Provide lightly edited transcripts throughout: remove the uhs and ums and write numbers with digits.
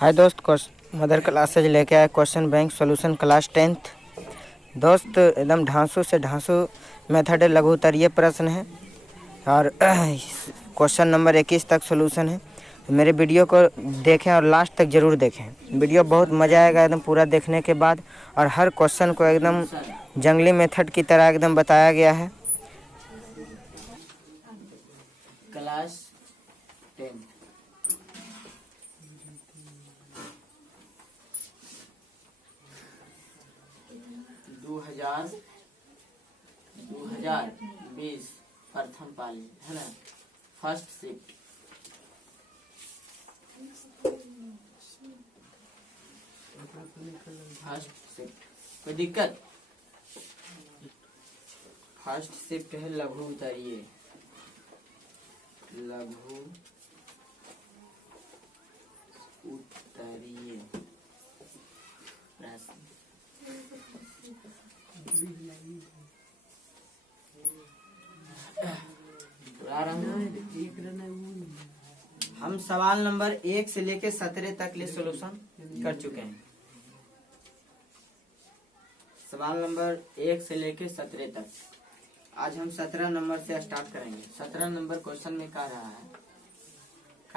हाय दोस्त, mother classes लेके आए question bank solution class 10th। दोस्त एकदम ढांसू से ढांसू मेथड है, लघु उत्तरीय प्रश्न है और क्वेश्चन नंबर 21 तक सॉल्यूशन है। मेरे वीडियो को देखें और लास्ट तक ज़रूर देखें। वीडियो बहुत मज़ा आएगा एकदम पूरा देखने के बाद। और हर क्वेश्चन को एकदम जंगली मेथड की तरह एकदम बताया गया है। क्लास 10 2020 प्रथम पाली है ना, फर्स्ट शिफ्ट। कोई दिक्कत? फर्स्ट शिफ्ट है लघु उत्तरीय, लघु उत्तरीय प्रश्न। हम सवाल नंबर 1 से लेके 17 तक ले सॉल्यूशन कर चुके हैं। सवाल नंबर 1 से लेके 17 तक। आज हम 17 नंबर से स्टार्ट करेंगे। 17 नंबर क्वेश्चन में कह रहा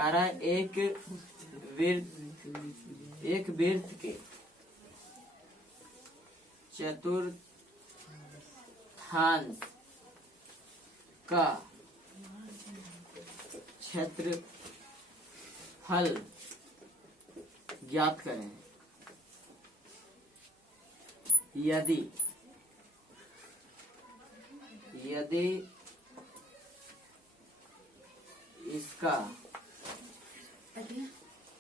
है एक वृत्त के चतुर्थांश का क्षेत्रफल ज्ञात करें यदि इसका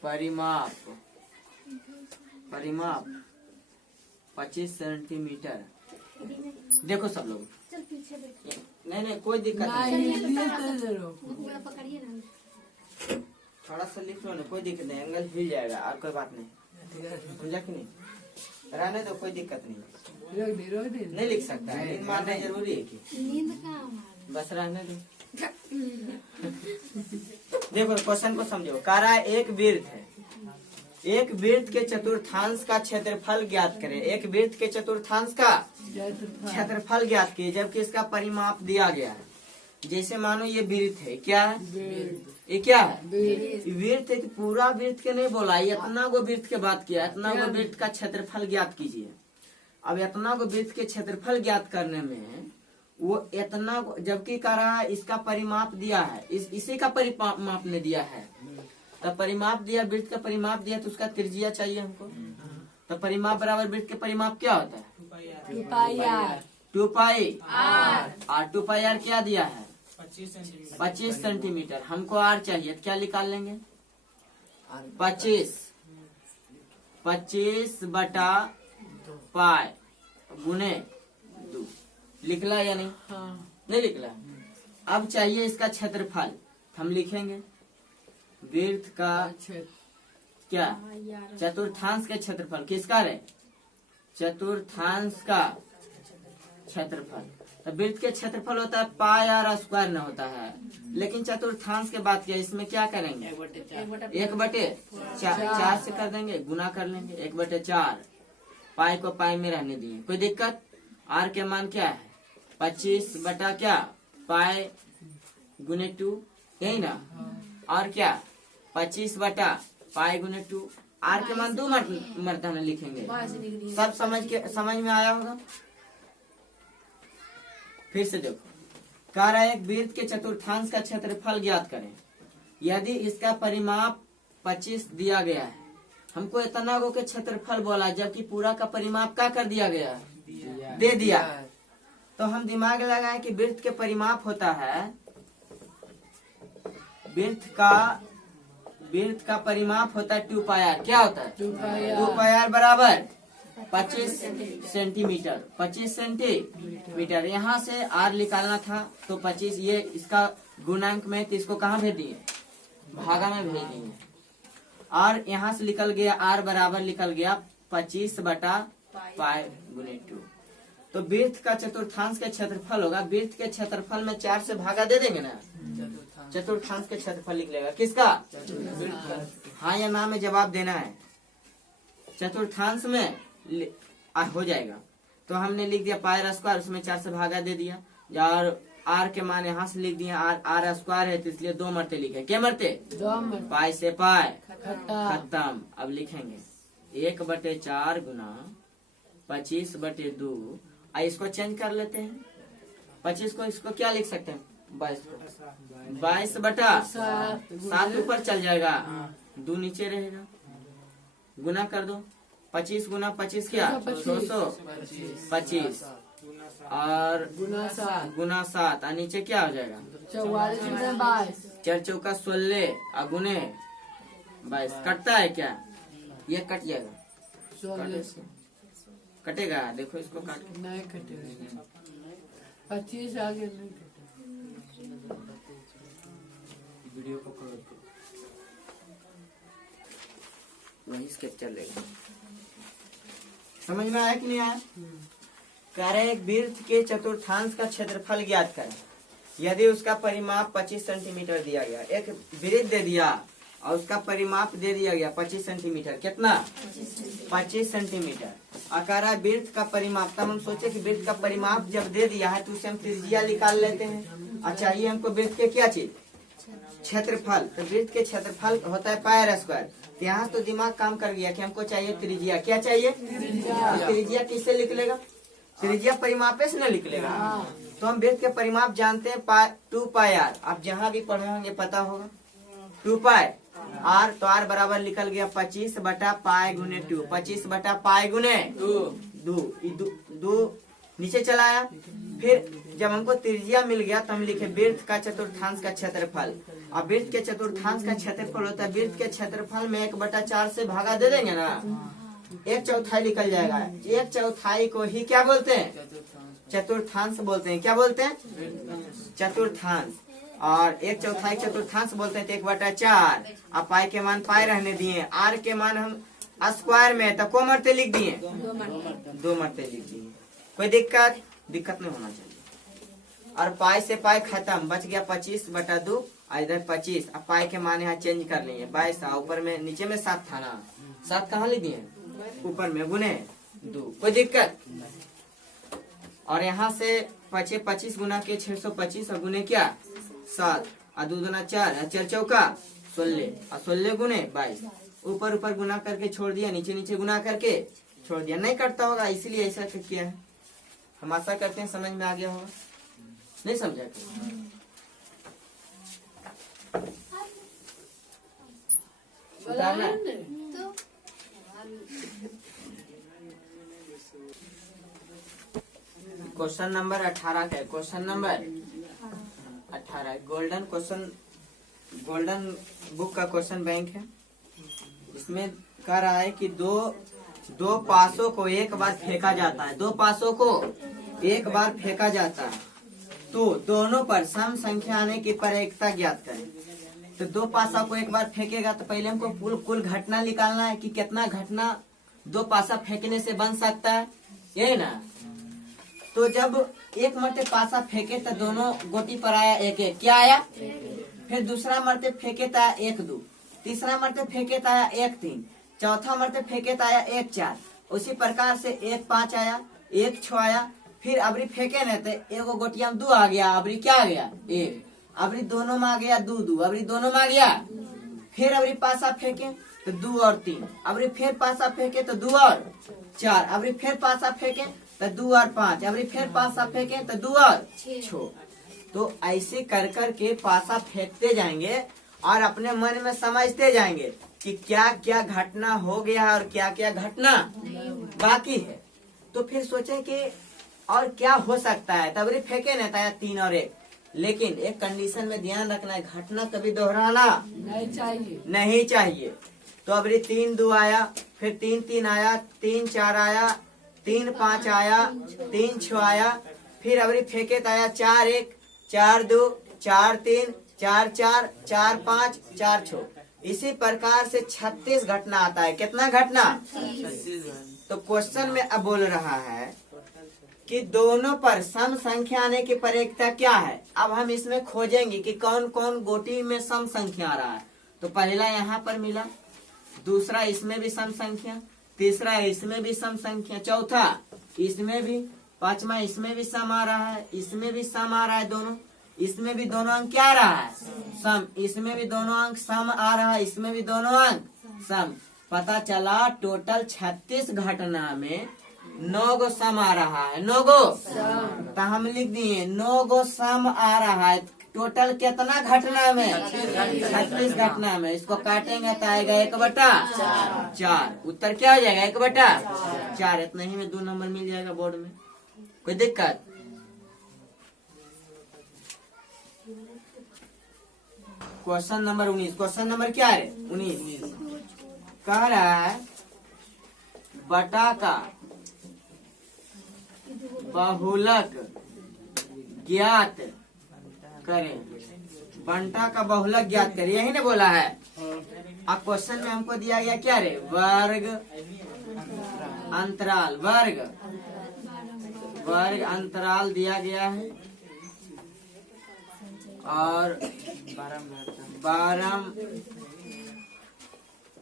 परिमाप 25 सेंटीमीटर। देखो सब लोग, नहीं कोई दिक्कत नहीं, थोड़ा सा लिख लो ना, कोई दिक्कत नहीं, एंगल हिल जाएगा और कोई बात नहीं, समझा कि नहीं? रहने दो, कोई दिक्कत नहीं, नहीं लिख सकता है, नींद मारना जरूरी है कि बस रहने दो। देखो क्वेश्चन को समझो। कह रहा है एक वृत्त है, एक वृत्त के चतुर्थांश का क्षेत्रफल ज्ञात करें। एक वृत्त के चतुर्थांश का क्षेत्रफल ज्ञात किए, जबकि इसका परिमाप दिया गया है। जैसे मानो ये वृत्त है, क्या है ये? क्या है? वृत्त है। पूरा वृत्त के नहीं बोला, ये इतना गो वृत्त के बात किया। इतना गो वृत्त का क्षेत्रफल ज्ञात कीजिए। अब इतना गो वृत्त के क्षेत्रफल ज्ञात करने में वो इतना, जबकि कह रहा है इसका परिमाप दिया है, इसी का परिमाप ने दिया है। तो परिमाप दिया, वृत्त का परिमाप दिया, तो उसका त्रिज्या चाहिए हमको। तो परिमाप बराबर वृत्त के परिमाप क्या होता है? 2 पाई और 2 पाई आर क्या दिया है? 25 सेंटीमीटर। हमको आर चाहिए, तो क्या निकाल लेंगे? 25 बटा पाई गुने 2। लिखला या नहीं? नहीं लिखला। अब चाहिए इसका क्षेत्रफल, हम लिखेंगे वृत्त का क्या चतुर्थांश के क्षेत्रफल। किसका रे? चतुर्थांश का क्षेत्रफल। तो वृत्त के क्षेत्रफल होता है पाई आर स्क्वायर न होता है, लेकिन चतुर्थांश के बात किया, इसमें क्या करेंगे? 1/4 से कर देंगे, गुना कर लेंगे। 1/4 पाई को पाई में रहने दिए, कोई दिक्कत? आर के मान क्या है? 25 बटा क्या पाई गुने 2, यही ना? और क्या 25 बटा पाई गुने 2। आर के मान 2 मर्तबा लिखेंगे। सब समझ में आया होगा? फिर से देखो, कह रहा है एक वृत्त के चतुर्थांश का क्षेत्रफल ज्ञात करें यदि इसका परिमाप 25 दिया गया है। हमको इतना गो के क्षेत्रफल बोला, जबकि पूरा का परिमाप क्या कर दिया गया? दे दिया। तो हम दिमाग लगाएं कि वृत्त के परिमाप होता है, वृत्त का परिमाप होता है 2 पाई आर। क्या होता है? 2 पाई आर बराबर 25 सेंटीमीटर। 25 सेंटीमीटर। यहाँ से आर निकालना था, तो 25 ये इसका गुणांक में, तो इसको कहाँ भेज दिए? भागा में भेज दिए। और यहाँ से निकल गया आर बराबर निकल गया 25 बटा पाई गुने 2। तो वृत्त का चतुर्थांश का क्षेत्रफल होगा, वृत्त के क्षेत्रफल में 4 से भागा दे देंगे ना, चतुर्थांश के क्षेत्रफल लिख लेगा। किसका? हाँ या ना में जवाब देना है। चतुर्थांश में हो जाएगा। तो हमने लिख दिया पाई स्क्वायर, उसमें 4 से भागा दे दिया, और आर के मान यहाँ से लिख दिया, आर स्क्वायर है तो इसलिए 2 मरते लिखे। क्या मरते? 2 मरते। पाई से पाई खत्म। अब लिखेंगे 1/4 गुना 25/2। इसको चेंज कर लेते हैं। 25 को इसको क्या लिख सकते हैं? 22/7 ऊपर चल जाएगा, 2 नीचे रहेगा, गुना कर दो। 25 गुना 25 क्या? 625 और गुना 7 और नीचे क्या हो जाएगा? 44 4 चौका 16 और गुने 22। कटता है क्या? ये कट जाएगा, 16 कटेगा। देखो इसको काट के। नहीं कटेगा, 25 आगे नहीं कटेगा। वीडियो को करो तो वही स्केच चलेगा। समझ में आया कि नहीं आया? कह रहे एक वृत्त के चतुर्थांश का क्षेत्रफल ज्ञात करें यदि उसका परिमाप 25 सेंटीमीटर दिया गया। एक वृत्त दे दिया और उसका परिमाप दे दिया गया 25 सेंटीमीटर। कितना? 25 सेंटीमीटर। आकार वृत्त का परिमाप, तब हम सोचे कि वृत्त का परिमाप जब दे दिया है तो उसे हम त्रिज्या निकाल लेते हैं। अच्छा, ये हमको वृत्त के क्या चीज? क्षेत्रफल। तो वृत्त के क्षेत्रफल होता है पाई स्क्वायर। तो यहाँ तो दिमाग काम कर गया कि हमको चाहिए त्रिज्या। क्या चाहिए? त्रिज्या किससे निकलेगा? त्रिज्या परिमापे से न निकलेगा। तो हम वृत्त के परिमाप जानते हैं 2 पाई आर। आप जहाँ भी पढ़े होंगे पता होगा 2 पाई आर। तो आर बराबर निकल गया 25/पाई गुने 2। 25/पाई गुने 2 नीचे चला आया। फिर जब हमको त्रिज्या मिल गया तो हम लिखे वृत्त का चतुर्थांश का क्षेत्रफल। अब वृत्त के चतुर्थांश का क्षेत्रफल होता है, वृत्त के क्षेत्रफल में 1/4 से भागा दे देंगे ना, 1/4 निकल जाएगा। 1/4 को ही क्या बोलते हैं? चतुर्थांश बोलते हैं। क्या बोलते हैं? चतुर्थांश। और 1/4 चतुर्थांश बोलते हैं। तो 1/4। अब पाई के मान पाई रहने दिए, आर के मान हम स्क्वायर में तो को मरते लिख दिए, 2 मरते लिख दिए। कोई दिक्कत नहीं होना चाहिए। और पाई से पाई खत्म, बच गया 25/2 और इधर 25। अब पाई के मान यहाँ चेंज कर लेंगे 22। ऊपर में नीचे में 7 था ना, 7 कहाँ लिख दिए? ऊपर में गुने 2। कोई दिक्कत? और यहाँ से 25 गुना के 625 और गुने क्या? 7 और 2 दूना 4 और 4 चौका 16 और 16 गुने 22। ऊपर ऊपर गुना करके छोड़ दिया, नीचे नीचे गुना करके छोड़ दिया। नहीं करता होगा इसीलिए ऐसा किया है। हम आशा करते हैं समझ में आ गया होगा। नहीं समझा? सुधारना है? क्वेश्चन नंबर 18 का है। Question number 18 golden question, golden book का क्वेश्चन बैंक है। इसमें कह रहा है कि दो पासों को एक बार फेंका जाता है। 2 पासों को एक बार फेंका जाता है तो दोनों पर सम संख्या आने की प्रयोक्ता ज्ञात करें। तो 2 पासा को एक बार फेंकेगा तो पहले हमको कुल घटना निकालना है कि कितना घटना 2 पासा फेंकने से बन सकता है, यही ना। तो जब एक मरते पासा फेंके तो दोनों गोटी पर आया 1-1, क्या आया? फिर दूसरा मरते फेंके तो आया 1-2, तीसरा मरते फेंके तो आया 1-3, चौथा मरते फेंके तो आया 1-4। उसी प्रकार से 1-5 आया, 1-6 आया। फिर अबरी फेंके न तो एगो गोटिया में 2 आ गया, अबरी क्या आ गया? 1। अबरी दोनों में आ गया 2-2, अबरी दोनों में आ गया। फिर अबरी पासा फेंके तो 2 और 3, अबरी फिर पासा फेंके तो 2 और 4, अबरी फिर पासा फेंके तो 2 और 5, अबरी फिर पासा फेंके तो 2 और 6। तो ऐसे कर कर के पासा फेंकते जाएंगे और अपने मन में समझते जाएंगे कि क्या क्या घटना हो गया और क्या क्या घटना बाकी है। तो फिर सोचे कि और क्या हो सकता है, तब फेंके न था 3 और 1। लेकिन एक कंडीशन में ध्यान रखना है, घटना कभी दोहराना नहीं चाहिए। तो अबरी 3-2 आया, फिर 3-3 आया, 3-4 आया, 3-5 आया, 3-6 आया। फिर अबरी फेंके तो आया 4-1, 4-2, 4-3, 4-4, 4-5, 4-6। इसी प्रकार से 36 घटना आता है। कितना घटना? तो क्वेश्चन में अब बोल रहा है कि दोनों पर सम संख्या आने की प्रयोक्ता क्या है। अब हम इसमें खोजेंगे कि कौन कौन गोटी में सम संख्या आ रहा है। तो पहला यहाँ पर मिला दूसरा इसमें भी सम संख्या, तीसरा इसमें भी सम संख्या, चौथा इसमें भी, पांचवा इसमें भी सम आ रहा है, इसमें भी सम आ रहा है दोनों, इसमें भी दोनों अंक क्या आ रहा है सम, इसमें भी दोनों अंक सम आ रहा है, इसमें भी दोनों अंक सम। पता चला टोटल 36 घटना में 9 गो सम आ रहा है, 9 गो तो हम लिख दिए 9 गो सम आ रहा है। टोटल कितना घटना में 36 घटना में। इसको काटेंगे तो आएगा 1/4। उत्तर क्या हो जाएगा 1/4। इतना ही में 2 नंबर मिल जाएगा बोर्ड में, कोई दिक्कत। Question number 19। क्वेश्चन नंबर क्या है 19। कह रहा है बटा का बहुलक ज्ञात करें, बंटा का बहुलक ज्ञात करें, यही ने बोला है। अब क्वेश्चन में हमको दिया गया क्या रे, वर्ग अंतराल, वर्ग अंतराल दिया गया है और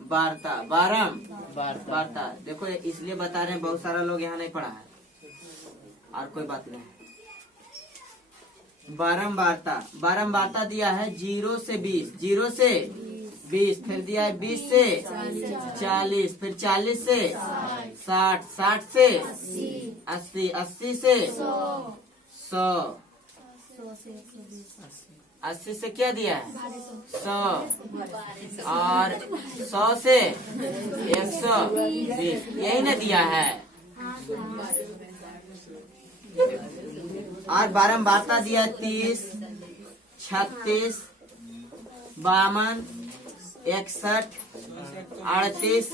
बारंबारता। देखो इसलिए बता रहे हैं, बहुत सारा लोग यहाँ नहीं पढ़ा है और कोई बात नहीं। बारंबारता दिया है 0 से 20, 0 से 20, फिर दिया है 20 से 40, फिर 40 से 60, 60 से 80, 80 से 100, 80 से क्या दिया है 100 और 100 से 120, यही ना दिया है। और बारंबारता दिया 30, 36, 52, 61, 38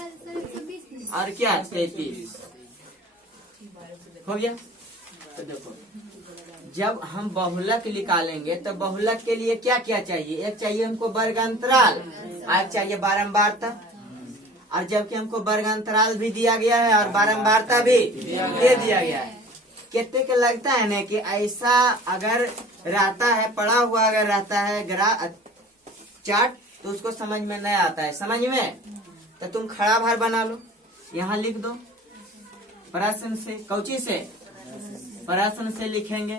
और क्या 33 हो गया। तो देखो जब हम बहुलक निकालेंगे तो बहुलक के लिए क्या क्या चाहिए, एक चाहिए हमको वर्ग अंतराल, एक चाहिए बारंबारता। और जबकि हमको वर्ग अंतराल भी दिया गया है और बारंबारता भी दे दिया गया है। कितने के लगता है ना कि ऐसा अगर रहता है, पढ़ा हुआ अगर रहता है चार्ट, तो उसको समझ में नहीं आता है। समझ में तो तुम खड़ा भार बना लो, यहाँ लिख दो प्रश्न से, कौची से प्रश्न से लिखेंगे,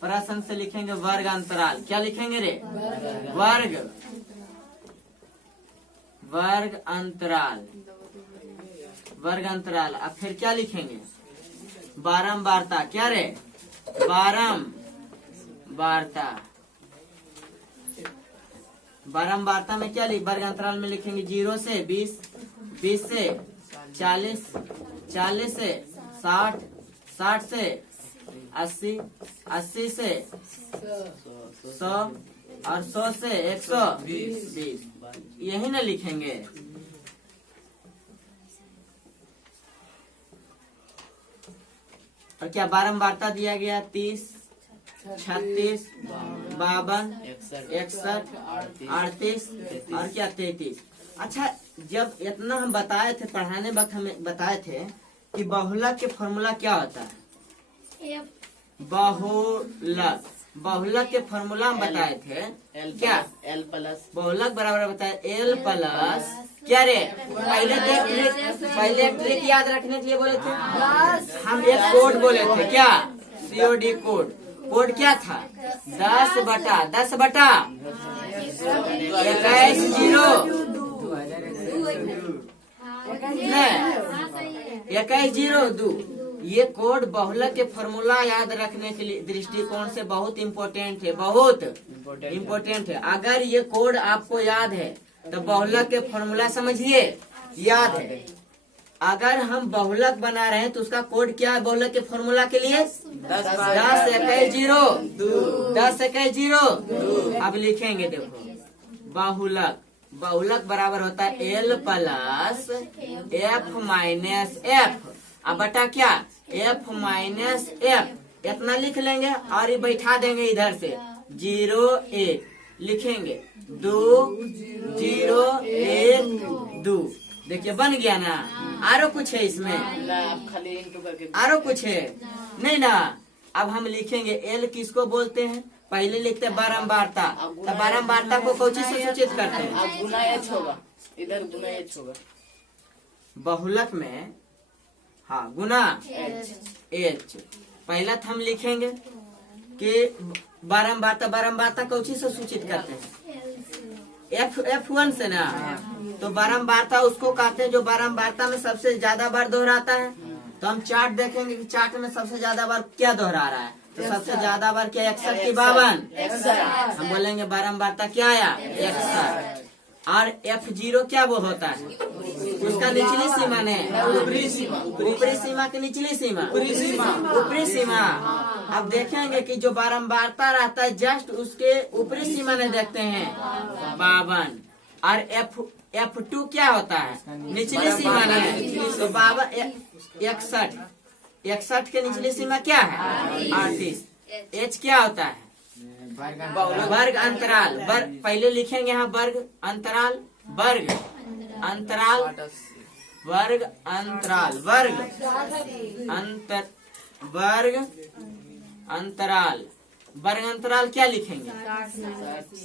प्रश्न से लिखेंगे वर्ग अंतराल। क्या लिखेंगे रे, वर्ग अंतराल, वर्ग अंतराल। अब फिर क्या लिखेंगे बारंबारता। क्या रे बारंबारता में क्या लिख, वर्ग अंतराल में लिखेंगे 0 से 20, 20 से 40, 40 से 60, 60 से 80, 80 से 100 और 100 से 120, यही ना लिखेंगे। और क्या बारंबारता दिया गया 30, 36, 52, 61, 38 और क्या 33। अच्छा जब इतना हम बताए थे, पढ़ाने वक्त हमें बताए थे कि बहुलक के फॉर्मूला क्या होता है। बहुलक के फॉर्मूला हम बताए थे क्या, L प्लस बहुलक बराबर बताए L प्लस क्या रे, पहले एक ट्रिक याद रखने के लिए बोले थे हम, एक कोड बोले थे क्या, COD कोड। कोड क्या था 10 बटा 2102। ये कोड बहुलक के फॉर्मूला याद रखने के लिए दृष्टिकोण से बहुत इम्पोर्टेंट है, बहुत इम्पोर्टेंट है। अगर ये कोड आपको याद है तो बहुलक के फॉर्मूला समझिए याद है। अगर हम बहुलक बना रहे हैं तो उसका कोड क्या है बहुलक के फॉर्मूला के लिए 10 21 0। अब लिखेंगे देखो बहुलक बराबर होता है L plus F minus F। अब बटा क्या F माइनस F, इतना लिख लेंगे और ये बैठा देंगे इधर से 0 1 लिखेंगे 2 0 1 2। देखिए बन गया ना। आरो कुछ है इसमें, खाली इंटू करके आरो कुछ है नहीं ना। अब हम लिखेंगे L किसको बोलते हैं, पहले लिखते हैं बारंबारता। तो बारंबारता को कौन से सूचित करते हैं, अब गुना H होगा, इधर गुना H होगा। बहुलक में हाँ गुना एच। पहला तो हम लिखेंगे कि बारंबारता कौची से सूचित करते हैं, F1 से ना। तो बारंबारता उसको कहते हैं जो बारंबारता में सबसे ज्यादा बार दोहराता है। तो हम चार्ट देखेंगे कि चार्ट में सबसे ज्यादा बार क्या दोहरा रहा है। तो सबसे ज्यादा बार क्या 61 की 52, हम बोलेंगे बारंबारता क्या आया 61। और F0 क्या वो होता है, उसका निचली सीमा ने ऊपरी सीमा की निचली सीमा ऊपरी सीमा। अब देखेंगे कि जो बारंबारता रहता है जस्ट उसके ऊपरी सीमा ने देखते हैं 52। और F2 क्या होता है, निचली सीमा ने। तो 61 के निचली सीमा क्या है 38। H क्या होता है, वर्ग अंतराल। पहले लिखेंगे यहाँ वर्ग अंतराल, वर्ग अंतराल, वर्ग अंतराल, वर्ग अंतराल। वर्ग अंतराल क्या लिखेंगे,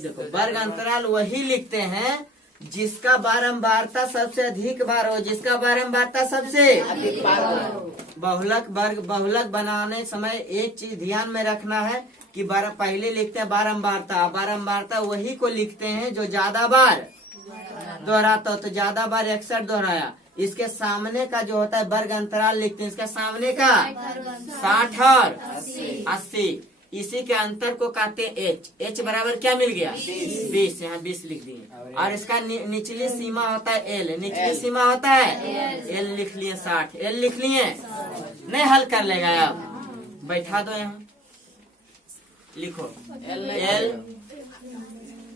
देखो वर्ग अंतराल वही लिखते हैं जिसका बारंबारता सबसे अधिक बार हो, जिसका बारंबारता सबसे अधिक बार हो। बहुलक बनाने समय एक चीज ध्यान में रखना है कि पहले लिखते हैं बारंबारता वही को लिखते हैं जो ज्यादा बार दोहराता हो। तो ज्यादा बार 61 दोहराया, इसके सामने का जो होता है वर्ग अंतराल लिखते हैं, इसका सामने का 60 और 80। इसी के अंतर को कहते हैं H बराबर क्या मिल गया 20, यहाँ 20 लिख दिए। और इसका निचली सीमा होता है L, निचली सीमा होता है L लिख लिए 60, L लिख लिए। नहीं हल कर लेगा, अब बैठा दो यहाँ, लिखो L।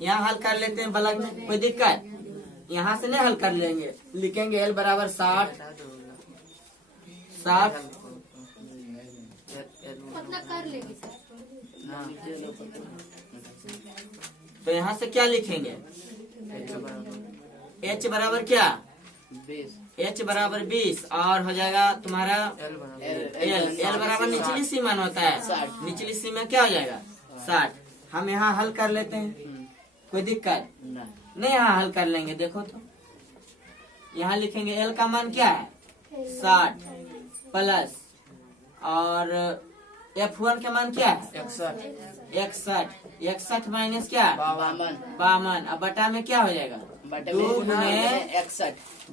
यहाँ हल कर लेते हैं बलग में, कोई दिक्कत, यहाँ से नहीं हल कर लेंगे। लिखेंगे L बराबर 60 तो यहाँ से क्या लिखेंगे H बराबर क्या 20, H बराबर 20 और हो जाएगा तुम्हारा L बराबर निचली सीमा होता है, निचली सीमा क्या हो जाएगा 60। हम यहाँ हल कर लेते हैं, कोई दिक्कत नहीं, यहाँ हल कर लेंगे। देखो तो यहाँ लिखेंगे L का मान क्या है 60 प्लस और F1 का मान क्या है 61 माइनस क्या 52। अब बटा में क्या हो जाएगा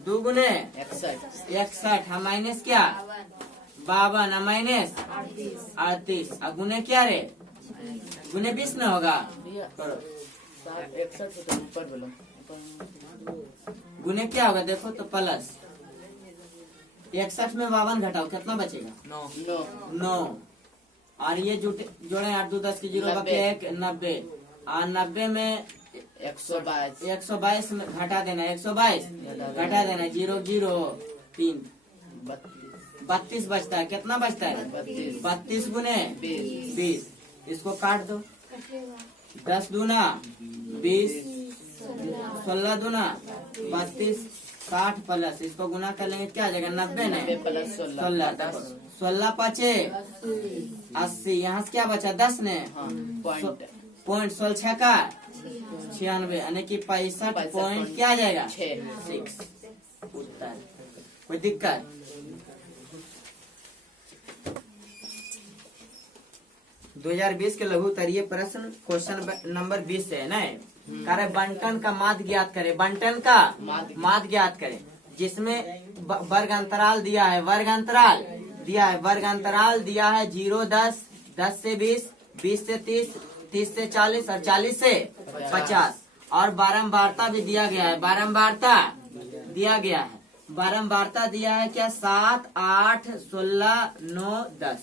2 गुने 61, हम माइनस क्या 52 माइनस 38। अब गुने क्या रे, गुने 20 न होगा, करो गुने क्या होगा देखो तो प्लस 61 में 52 घटाओ कितना बचेगा 9। और ये जोड़े 8 2 10 की 0 बाकी 1 90 और 90 में 122 में घटा देना 122 घटा देना 0 0 3 32 बचता है। कितना बचता है 32 गुने 20। इसको काट दो 10 दूना 20 16 दूना 32 60 प्लस इसको गुना कर लेंगे क्या आ जाएगा 90 ने 16 पाँचे 80। यहाँ से क्या बचा 10 ने पॉइंट 16 का 96 यानी कि 65 पॉइंट क्या आ जाएगा 6 उत्तर। कोई दिक्कत दो 2020 के लघु उत्तरीय प्रश्न क्वेश्चन नंबर 20 से है ना, करे बंटन का माध्य ज्ञात करे, बंटन का माध्य ज्ञात करे जिसमें वर्ग अंतराल दिया है, वर्ग अंतराल दिया है, वर्ग अंतराल दिया है 0 10 10 से 20 20 से 30 30 से 40 और 40 से 50 और बारंबारता भी दिया गया है, बारंबारता दिया गया है, बारंबारता दिया है क्या 7 8 16 9 10।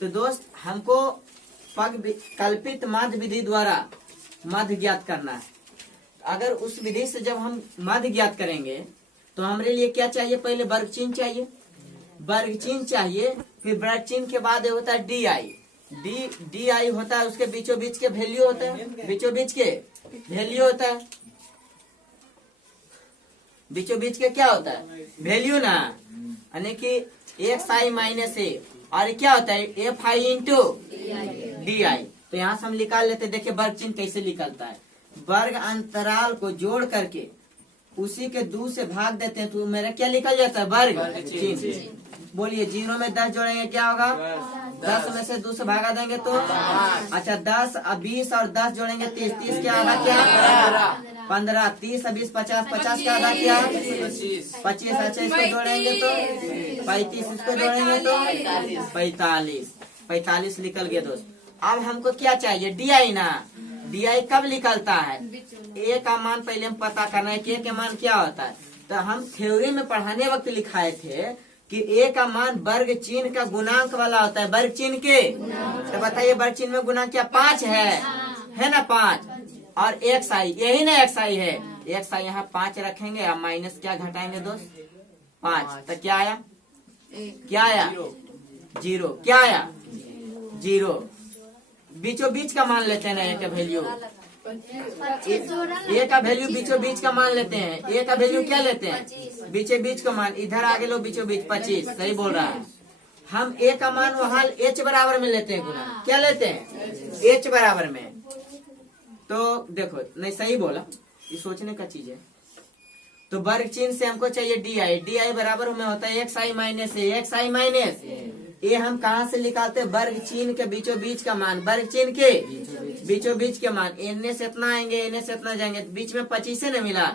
तो दोस्त हमको कल्पित माध्य विधि द्वारा माध्य ज्ञात करना है। अगर उस विधि से जब हम माध्य ज्ञात करेंगे तो हमारे लिए क्या चाहिए, पहले वर्ग चिन्ह चाहिए, वर्ग चिन्ह चाहिए, फिर वर्ग चिन्ह के बाद होता है डी आई होता है, उसके बीचों बीच के वैल्यू होता है, बीचों बीच के वैल्यू होता है, बीचों बीच के क्या होता है वैल्यू ना, यानी कि एक्स आई माइनस ए और क्या होता है एफ आई इंटू डी आई। तो यहाँ से हम निकाल लेते हैं, देखिए वर्ग चिन्ह कैसे निकलता है, वर्ग अंतराल को जोड़ करके उसी के 2 से भाग देते हैं तो मेरा क्या निकल जाता है, वर्ग चिन्ह। बोलिए 0 में 10 जोड़ेंगे क्या होगा, 10 में से 2 से भागा देंगे तो, अच्छा 10 अब 20 और 10 जोड़ेंगे 30, 30 क्या आधा क्या 15, 30 अब 20 50, 50 का आधा क्या 25, अच्छा इसको जोड़ेंगे तो 35, इसको जोड़ेंगे तो 45, 45 निकल गया दोस्त। अब हमको क्या चाहिए, DI ना, DI कब निकलता है, ए का मान पहले हम पता करना है कि ए का मान क्या होता है। तो हम थ्योरी में पढ़ाने वक्त लिखाए थे कि ए का मान वर्ग चिन्ह का गुणांक वाला होता है, वर्ग चिन्ह के। तो बताइए वर्ग चिन्ह में गुणांक क्या 5 है ना 5, और XI यही ना XI है, XI यहाँ 5 रखेंगे और माइनस क्या घटाएंगे दोस्त 5, तो क्या आया, क्या आया 0, क्या आया 0। बीचों बीच का मान लेते हैं ना ए का वैल्यू, ए का वैल्यू बीचों बीच का मान लेते हैं, ए का वैल्यू क्या लेते हैं बीचों बीच का मान, इधर आगे लो बीचों बीच 25, सही बोल रहा है। हम ए का मान वहां H बराबर में लेते हैं गुना, क्या लेते हैं H बराबर में। तो देखो नहीं सही बोला, ये सोचने का चीज है। तो वर्ग चिन्ह से हमको चाहिए DI बराबर में होता है XI माइनस ए, XI माइनस ये हम कहाँ से निकालते हैं, वर्ग चिन्ह के बीचों बीच का मान, वर्ग चिन्ह के बीचों बीच के मान, इनने से इतना आएंगे इनने से इतना जाएंगे, बीच में 25 से न मिला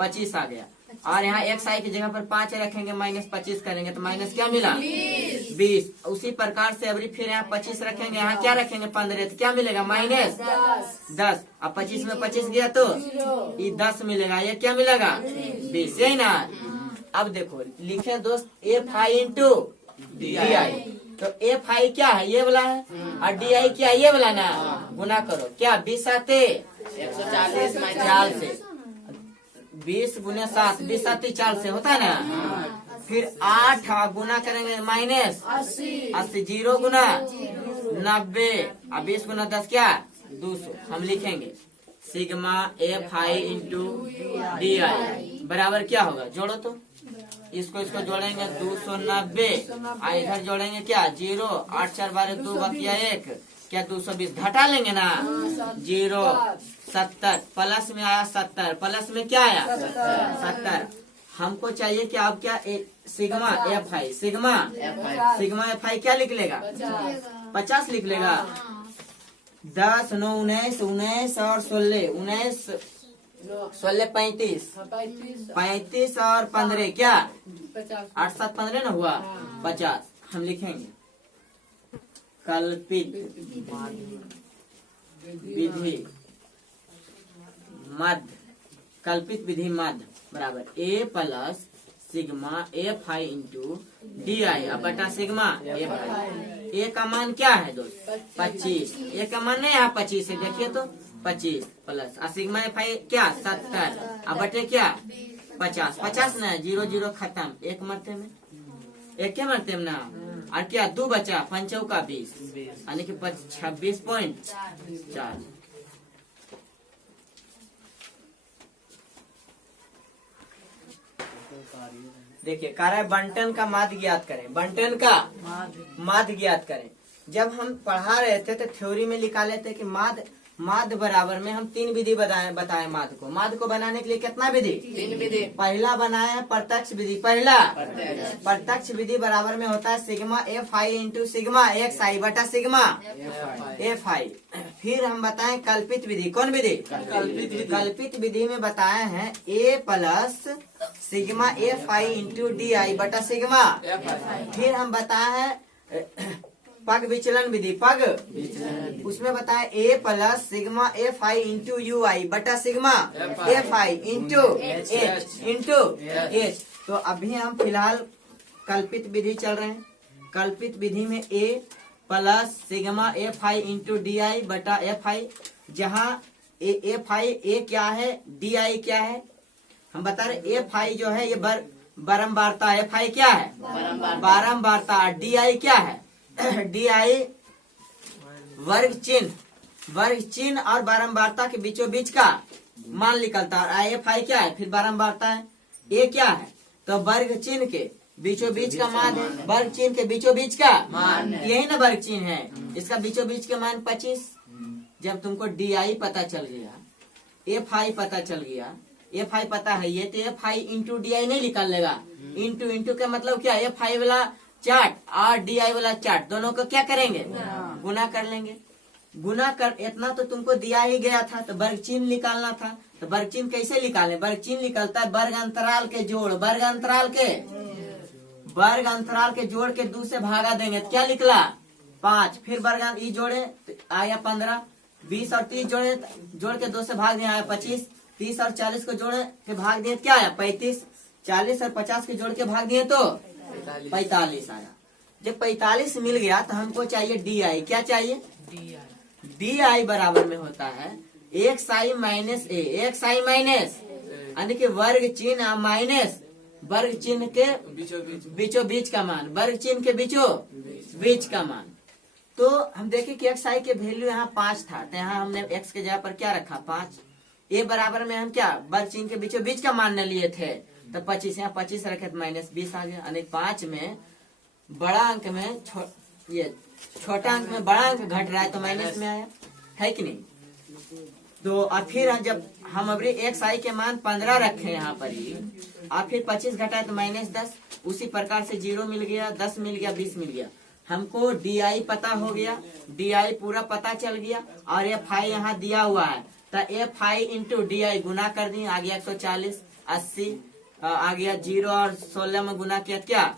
25 आ गया, और यहाँ XI की जगह पर 5 रखेंगे माइनस 25 करेंगे तो माइनस क्या मिला 20। उसी प्रकार से अभी फिर यहाँ 25 रखेंगे, यहाँ क्या रखेंगे 15, तो क्या मिलेगा माइनस 10। अब 25 में 25 गया तो ये 10 मिलेगा, ये क्या मिलेगा 20, यही ना। अब देखो लिखे दोस्त FI इंटू DI, तो FI क्या है ये वाला है, और DI क्या है ये वाला ना, गुना करो क्या 20 आते 140 4 से, 20 गुना 7, 20 आते 4 से होता है ना, फिर 8 गुना करेंगे माइनस 80, 0 गुना 90, और 20 गुना 10 क्या 200। हम लिखेंगे सिग्मा FI इंटू DI बराबर क्या होगा, जोड़ो तो, इसको जोड़ेंगे 290, और इधर जोड़ेंगे क्या 0, 8 4 12 2 बतिया 1 क्या 220, घटा लेंगे ना 0 70, प्लस में आया 70, प्लस में क्या आया 70। हमको चाहिए कि आप क्या सिग्मा FI, सिग्मा FI क्या लिख लेगा 50 लिख लेगा। 10 9 19 19 और 16 19 16 35 35 और 15 क्या 8 7 15 ना हुआ 50। हम लिखेंगे कल्पित विधि मध्य, कल्पित विधि मध्य बराबर A plus sigma FI into DI अब बटा सिग्मा FI। A का मान क्या है दोस्त 25, A का मान नहीं यहाँ 25 है, देखिए तो 25 प्लस सिग्मा FI क्या 70, अब बटे क्या 50, 50 ना 0 0 खत्म, एक मरते में एक के मरते में ना, और क्या 2 बचा 5 का 20 यानी कि 26.4। देखिए कार्य बंटन का माध्य ज्ञात करें, बंटन का माध्य ज्ञात करें। जब हम पढ़ा रहे थे तो थ्योरी में निकाले थे कि माध्य बराबर में हम 3 विधि बताए माध्य को बनाने के लिए कितना विधि 3 विधि। पहला बनाया प्रत्यक्ष विधि, पहला प्रत्यक्ष विधि बराबर में होता है sigma FI into sigma XI बटा सिग्मा FI। फिर हम बताएं कल्पित विधि, कौन विधि कल्पित विधि में बताए हैं A plus sigma FI into DI बटा सिग्मा। फिर हम बताए हैं पग विचलन विधि, पग उसमें बताए A plus sigma FI into UI बटा सिग्मा FI इंटू H। तो अभी हम फिलहाल कल्पित विधि चल रहे हैं। कल्पित विधि में A plus sigma FI into DI बटा FI, जहाँ FI A क्या है DI क्या है, हम बता रहे FI जो है ये बारंबारता, FI क्या है बारंबारता, DI क्या है DI वर्ग चिन्ह और बारंबारता के बीचों बीच का मान निकलता है, और FI क्या है फिर बारंबारता है, A क्या है तो वर्ग चिन्ह के बीचों बीच का मान है, वर्ग चिन्ह के बीचों बीच का मान यही ना वर्ग चिन्ह है, इसका बीचों बीच का मान 25। जब तुमको DI पता चल गया FI पता चल गया एफ आई पता है ये, तो एफ आई इंटू डी आई नहीं निकाल लेगा। इंटू इंटू का मतलब क्या, एफ आई वाला चार्ट और डी आई वाला चार्ट दोनों को क्या करेंगे, गुना कर लेंगे। गुना कर, इतना तो तुमको दिया ही गया था, तो वर्ग चिन्ह निकालना था। तो वर्ग चिन्ह कैसे निकालें, वर्ग चिन्ह निकलता है वर्ग अंतराल के जोड़, वर्ग अंतराल के जोड़ के 2 से भागा देंगे तो क्या निकला 5, फिर वर्ग ई जोड़े तो आया 15, 20 और 30 जोड़ के 2 से भाग दिया आया 25, 30 और 40 को जोड़े के भाग दिए तो क्या आया 35, 40 और 50 के जोड़ के भाग दिए तो 45 आया। जब 45 मिल गया तो हमको चाहिए डी आई, क्या चाहिए डी आई बराबर में होता है एक्स आई माइनस ए, एक्स आई माइनस यानी कि वर्ग चिन्ह माइनस वर्ग चिन्ह के बीचों बीच का मान, वर्ग चिन्ह के बीचों बीच का मान। तो हम देखें कि एक्स आई के वैल्यू यहाँ 5 था, तो यहाँ हमने एक्स के जगह पर क्या रखा 5। ए बराबर में हम क्या वर्ग चिन्ह के बीचों बीच का मान न लिए थे, तो 25 यहाँ 25 रखे तो माइनस 20 आ गया। यानी 5 में बड़ा अंक में ये छोटा अंक में बड़ा अंक घट रहा है तो माइनस में आया, है कि नहीं। तो और फिर जब हम अभी एक्स आई के मान 15 रखे यहाँ पर ही, और फिर 25 घटाए तो माइनस 10, उसी प्रकार से 0 मिल गया, 10 मिल गया, 20 मिल गया। हमको डी आई पता हो गया, डी आई पूरा पता चल गया, और एफ आई यहाँ दिया हुआ है, तो F I into D I गुना कर दिए, आ गया 140, 80 आ गया, 0 और 16 में गुना किया क्या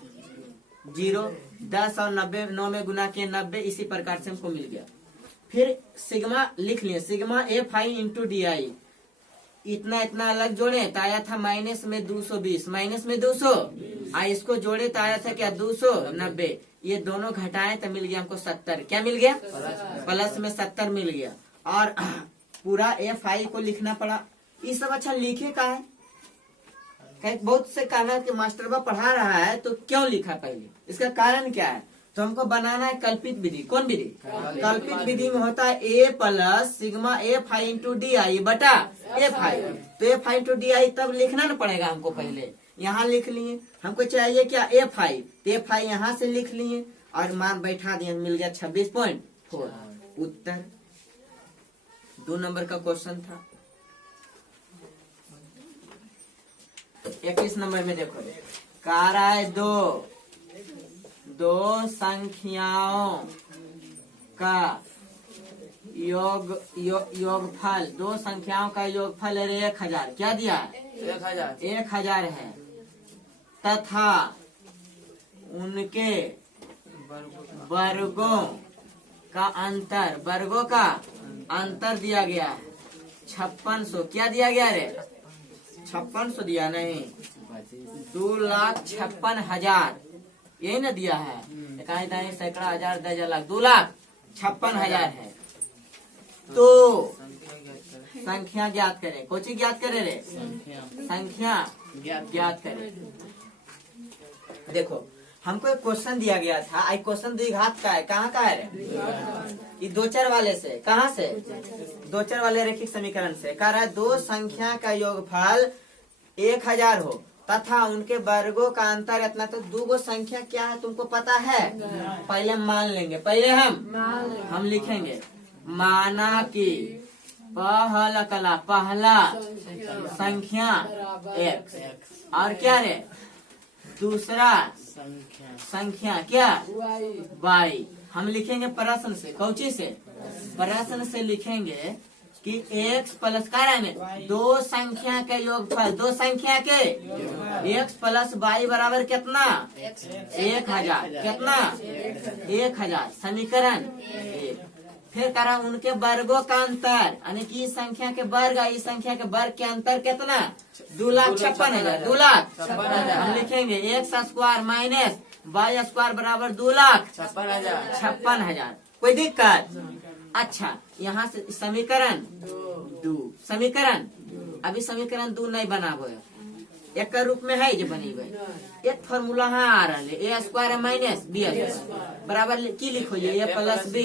0, 10 और 90 9 में गुना किया 90, इसी प्रकार से हमको मिल गया। फिर सिग्मा लिख लिए, sigma F I into D आई, इतना इतना अलग जोड़े तो आया था माइनस में 220, माइनस में 200, इसको जोड़े तो आया था क्या 290, ये दोनों घटाए तो मिल गया हमको 70, क्या मिल गया प्लस में 70 मिल गया। और पूरा एफ आई को लिखना पड़ा, ये सब अच्छा लिखे का है, बहुत से कारण के मास्टरबा पढ़ा रहा है तो क्यों लिखा पहले, इसका कारण क्या है, तो हमको बनाना है कल्पित विधि। कौन विधि, कल्पित विधि में होता है A plus sigma F I into D I बटा एफ आई, तो F I into D I तब लिखना ना पड़ेगा हमको, पहले यहाँ लिख लिए। हमको चाहिए क्या एफ आई, एफ आई यहाँ से लिख लिए और मान बैठा दिए, मिल गया 26.4। उत्तर 2 नंबर का क्वेश्चन था। 21 नंबर में देखो, कार्य दो संख्याओं का योगफल, 2 संख्याओं का योगफल 1000, क्या दिया है 1000 है, तथा उनके वर्गों का अंतर दिया गया है 5600, क्या दिया गया रे 5600 दिया नहीं, 2,56,000 यही ना दिया है, इकाई दाई सैकड़ा हजार 10 लाख, 2,56,000 है। तो संख्या ज्ञात करें, कोची ज्ञात करे रे संख्या ज्ञात करें। देखो हमको एक क्वेश्चन दिया गया था, आई क्वेश्चन द्विघात का है, कहाँ का है रे, ये 2 चर वाले से, कहाँ से 2 चर वाले रैखिक समीकरण से। कह रहा है 2 संख्या का योगफल 1000 हो तथा उनके वर्गों का अंतर इतना, तो 2 संख्या क्या है तुमको पता है, पहले मान लेंगे, पहले हम लिखेंगे, माना कि पहला संख्या x और क्या रे दूसरा संख्या क्या y। हम लिखेंगे प्रश्न से, कौची से प्रश्न से लिखेंगे कि x प्लस का है 2 संख्या के योगफल, 2 संख्या के x प्लस y बराबर कितना 1000, कितना 1000 समीकरण 1। फिर करा उनके वर्गों का अंतर, यानी कि इस संख्या के वर्ग और इस संख्या के वर्ग के अंतर कितना 2,56,000, 2,56,000 हम लिखेंगे x square minus y square बराबर 2,56,000। कोई दिक्कत, अच्छा यहाँ से समीकरण 2, समीकरण अभी समीकरण 2 नहीं बना हुआ, एक का रूप में है जो बनी हुई, एक फॉर्मूला हाँ आ रहा है, ए स्क्वायर माइनस बी बराबर की लिखो, A plus B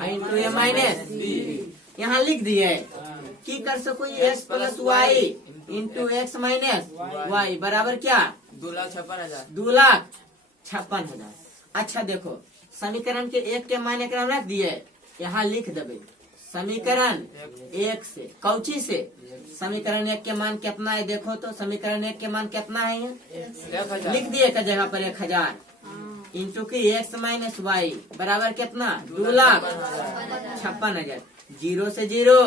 into A minus B, यहाँ लिख दिए की कर सको X plus Y into X minus Y बराबर क्या 2,56,000। अच्छा देखो समीकरण के 1 के मान एक रख दिए, यहाँ लिख देवे समीकरण 1 से कौची से समीकरण 1 के मान कितना है देखो तो समीकरण 1 के मान कितना है ये लिख दिए का जगह पर 1000 इंटू की x माइनस वाई बराबर कितना 2,56,000 जीरो से जीरो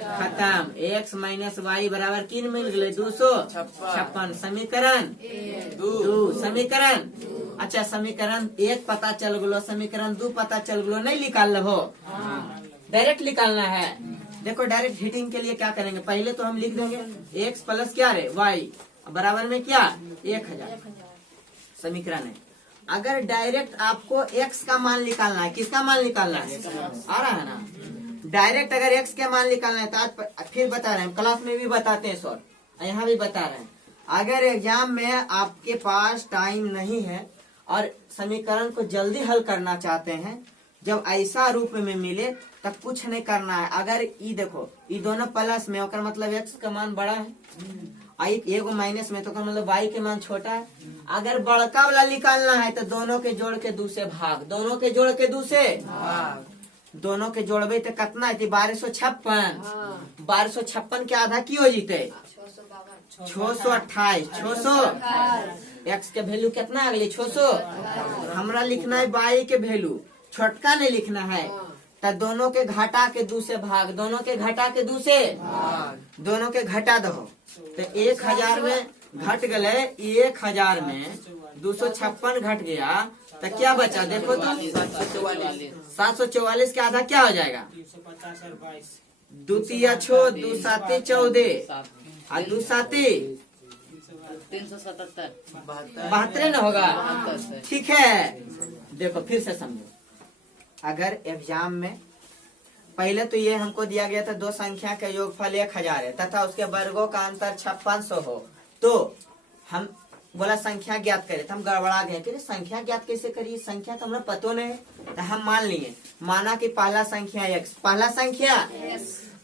खत्म x माइनस वाई बराबर किन मिल गए 256 समीकरण 2 समीकरण अच्छा समीकरण 1 पता चल गलो समीकरण 2 पता चल गलो नहीं निकाल लो डायरेक्ट निकालना है। देखो डायरेक्ट हिटिंग के लिए क्या करेंगे पहले तो हम लिख देंगे x प्लस क्या रे y बराबर में क्या 1000 समीकरण है। अगर डायरेक्ट आपको x का मान निकालना है किसका मान निकालना है आ रहा है ना डायरेक्ट अगर x के मान निकालना है तो आज फिर बता रहे हैं क्लास में भी बताते हैं सर यहाँ भी बता रहे हैं। अगर एग्जाम में आपके पास टाइम नहीं है और समीकरण को जल्दी हल करना चाहते हैं जब ऐसा रूप में मिले तब कुछ नहीं करना है। अगर ई देखो ई दोनों प्लस में होकर मतलब x का मान बड़ा है आई एगो माइनस में तो का मतलब y के मान छोटा है। अगर बड़का वाला निकालना है तो दोनों के जोड़ के दूसरे भाग दोनों के जोड़ के दूसरे दोनों के जोड़बे तो कितना है 1256 1256 के आधा की हो जीते 628 600 x के वैल्यू कितना अगले 600 हमरा लिखना है y के वैल्यू छोटका नहीं लिखना है तो दोनों के घटा के दूसरे भाग दोनों के घटा के दूसरे दोनों के घटा दो तो 1000 में घट गए 1000 में 256 घट गया तो क्या बचा देखो तो 744 के आधा क्या हो जाएगा 2 तिया 6 2 7 14 और 2 7 377 72 न होगा ठीक है। देखो फिर से समझो अगर एग्जाम में पहले तो ये हमको दिया गया था दो संख्या का योगफल 1000 है तथा उसके वर्गों का अंतर 5600 हो तो हम बोला संख्या ज्ञात करे तो हम गड़बड़ा गए कि संख्या ज्ञात कैसे करिए संख्या तो हमरा पतो नहीं तो हम मान लिए माना कि पहला संख्या x पहला संख्या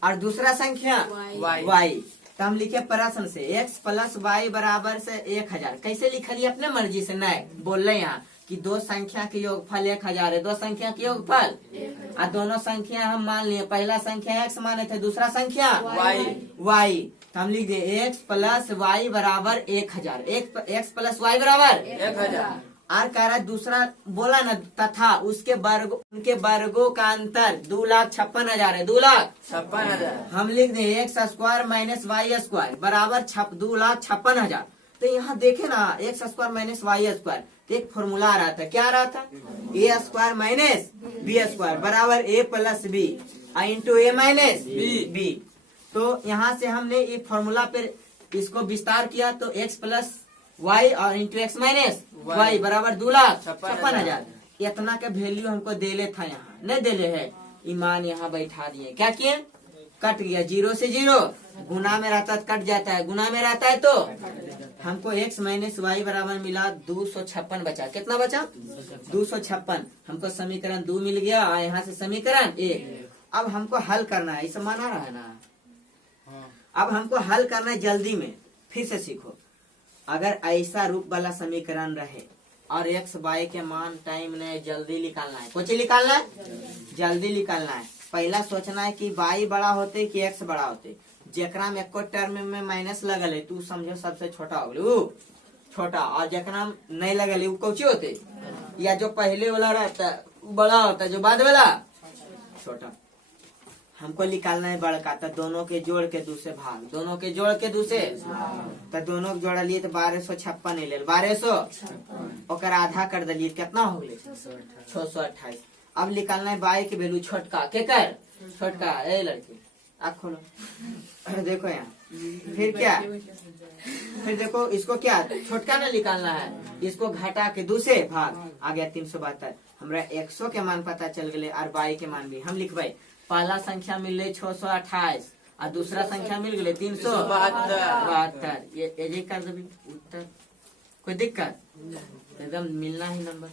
और दूसरा संख्या y तो हम लिखे प्रश्न से x प्लस y बराबर से 1000 कैसे लिखलिए अपने मर्जी से नहीं बोल रहे यहाँ कि दो संख्या के योगफल 1000 है दो संख्या के योगफल और दोनों संख्या हम मान लिए पहला संख्या x माने थे दूसरा संख्या y तो हम लिख दिए x प्लस y बराबर 1000 x प्लस y बराबर 1000 आर कह रहा दूसरा बोला ना तथा उसके वर्ग उनके वर्गों का अंतर 2,56,000 है 2,56,000 हम लिख दें x square minus Y square बराबर 2,56,000 तो यहाँ देखे ना x square minus Y square एक फॉर्मूला आ रहा था क्या आ रहा था a square minus B square बराबर a plus B into A minus B. तो यहाँ से हमने ये फॉर्मूला पर इसको विस्तार किया तो x प्लस y और इंटू एक्स माइनस वाई बराबर 2,56,000 इतना का वैल्यू हमको देले था यहाँ नहीं देले है ईमान यहाँ बैठा दिए क्या किए कट गया जीरो से जीरो गुना में रहता है कट जाता है गुना में रहता है तो हमको x माइनस वाई बराबर मिला 256 बचा कितना बचा 256 हमको समीकरण 2 मिल गया और यहाँ से समीकरण 1 अब हमको हल करना है इसे माना रहा है ना अब हमको हल करना है जल्दी में फिर से सीखो अगर ऐसा रूप वाला समीकरण रहे और x y के मान टाइम ने जल्दी निकालना है कुछ निकालना है जल्दी निकालना है पहला सोचना है कि y बड़ा होते कि x बड़ा होते जेकरा में एको टर्म में माइनस लगल है तू समझो सबसे छोटा हो गए छोटा और जेकरा नहीं लगल है वो कौची होते या जो पहले वाला रहता है बड़ा होता है जो बाद वाला छोटा हमको निकालना है बड़का तो दोनों के जोड़ के दूसरे भाग दोनों के जोड़ के दूसरे तो दोनों के जोड़ा लिए तो 1256 ले 1200 और आधा कर दिलिए कितना हो गए 628। अब निकालना है y के वैल्यू छोटका के कर छोटका ए लड़की आँख खोलो देखो यहाँ फिर क्या फिर देखो इसको क्या छोटका ना निकालना है इसको घटा के दूसरे भाग आ गया 372 हमरा 100 के मान पता चल गए और y के मान भी हम लिखवाई पहला संख्या मिल रही 628 और दूसरा संख्या मिल गए 372 ये कर दे उत्तर कोई दिक्कत एकदम मिलना ही नंबर